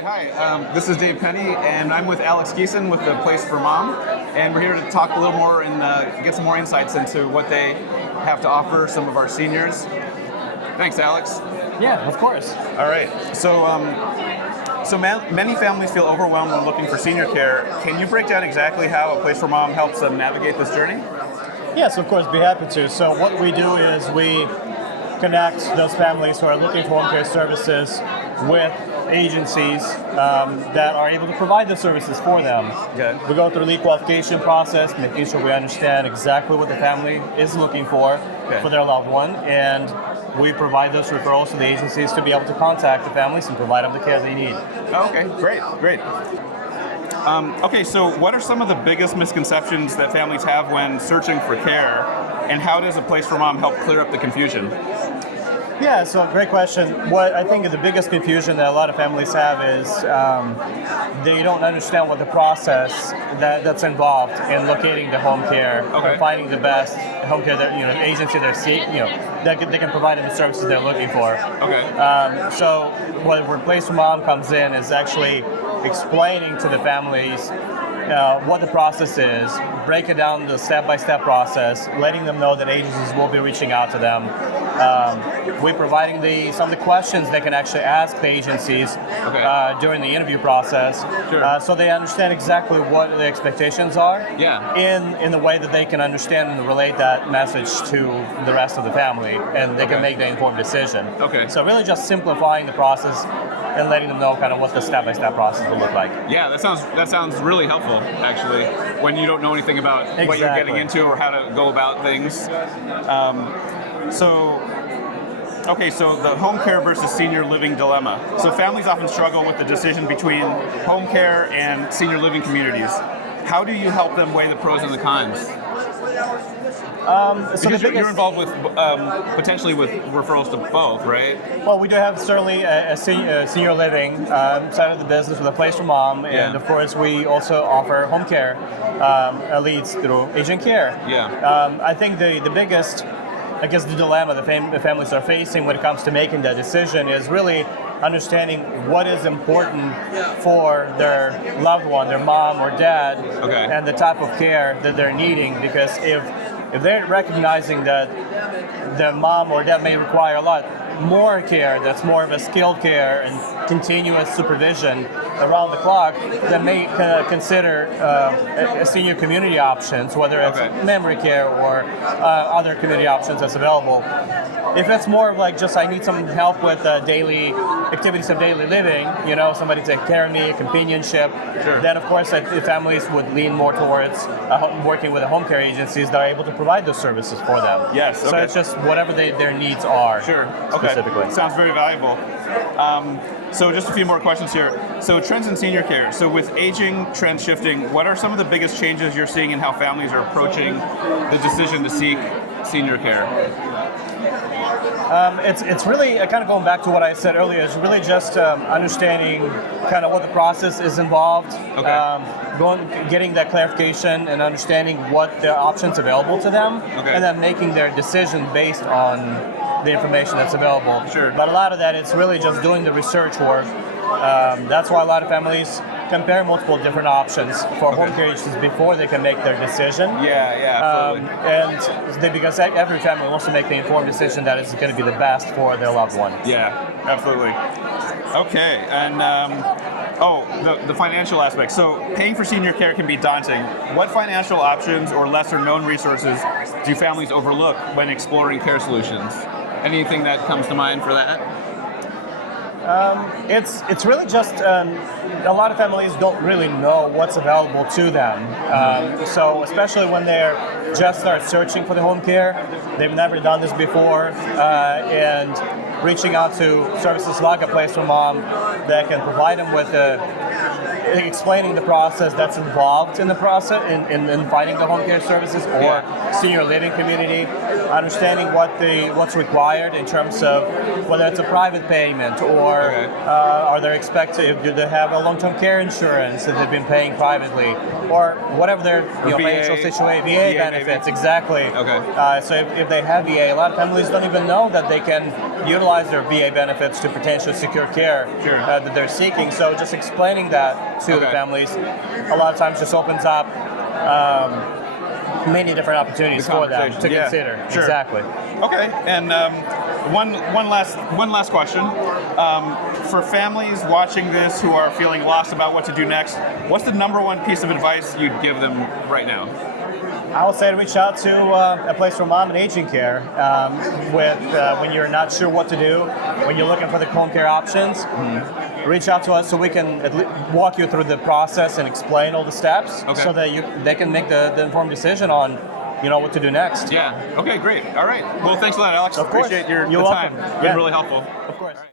right, hi. This is Dave Penny, and I'm with Alex Kheyson with the Place for Mom, and we're here to talk a little more and get some more insights into what they have to offer some of our seniors. Thanks, Alex. Yeah, of course. All right. Many families feel overwhelmed when looking for senior care. Can you break down exactly how a Place for Mom helps them navigate this journey? Yes, of course, be happy to. So what we do is we connect those families who are looking for home care services with agencies that are able to provide the services for them. Okay. We go through the qualification process, making sure we understand exactly what the family is looking for their loved one, and we provide those referrals to the agencies to be able to contact the families and provide them the care they need. Okay, great. Okay, so what are some of the biggest misconceptions that families have when searching for care, and how does a Place for Mom help clear up the confusion? Yeah, so great question. What I think the biggest confusion that a lot of families have is they don't understand what the process that's involved in locating the home care and finding the best home care agency they're seeking, that they can provide them the services they're looking for. Okay. So where Place for Mom comes in is actually explaining to the families what the process is, breaking down the step-by-step process, letting them know that agencies will be reaching out to them. We're providing some of the questions they can actually ask the agencies during the interview process, so they understand exactly what the expectations are in the way that they can understand and relate that message to the rest of the family, and they can make the informed decision. So really just simplifying the process and letting them know kind of what the step-by-step process will look like. Yeah, that sounds really helpful, actually, when you don't know anything about what you're getting into or how to go about things. So the home care versus senior living dilemma. So families often struggle with the decision between home care and senior living communities. How do you help them weigh the pros and the cons? Because you're involved with potentially with referrals to both, right? Well, we do have certainly a senior living side of the business with a Place for Mom, and of course we also offer home care leads through agent care. I think the biggest, the dilemma the families are facing when it comes to making that decision is really understanding what is important for their loved one, their mom or dad, and the type of care that they're needing. Because if they're recognizing that their mom or dad may require a lot more care, that's more of a skilled care and continuous supervision around the clock, then may consider a senior community options, whether it's memory care or other community options that's available. If it's more of like just I need some help with daily activities of daily living, somebody to take care of me, companionship, then of course the families would lean more towards working with the home care agencies that are able to provide those services for them. So it's just whatever their needs are. Specifically. Sounds very valuable. So just a few more questions here. So trends in senior care. So with aging trends shifting, what are some of the biggest changes you're seeing in how families are approaching the decision to seek senior care? It's really kind of going back to what I said earlier. It's really just understanding kind of what the process is involved, getting that clarification and understanding what the options available to them, and then making their decision based on the information that's available. But a lot of that, it's really just doing the research work. That's why a lot of families compare multiple different options for home care agencies before they can make their decision. Absolutely. Because every family wants to make the informed decision that is going to be the best for their loved one. Absolutely. Okay, and the financial aspect. So paying for senior care can be daunting. What financial options or lesser known resources do families overlook when exploring care solutions? Anything that comes to mind for that? It's really just a lot of families don't really know what's available to them. So especially when they're just start searching for the home care, they've never done this before, and reaching out to services like a Place for Mom that can provide them with explaining the process that's involved in the process in finding the home care services or senior living community, understanding what's required in terms of whether it's a private payment or are they expected, do they have a long-term care insurance that they've been paying privately, or whatever their financial situation, VA benefits, exactly. Okay. So if they have VA, a lot of families don't even know that they can utilize their VA benefits to potentially secure care that they're seeking. So just explaining that to the families a lot of times just opens up many different opportunities for them to consider. Sure. Exactly. Okay, and one last question. For families watching this who are feeling lost about what to do next, what's the number one piece of advice you'd give them right now? I would say to reach out to a place for mom and aging care when you're not sure what to do, when you're looking for the home care options. Reach out to us so we can walk you through the process and explain all the steps so that they can make the informed decision on what to do next. Yeah. Okay, great. All right. Well, thanks a lot, Alex. Of course. Appreciate your You're time. welcome. Been really helpful. Of course.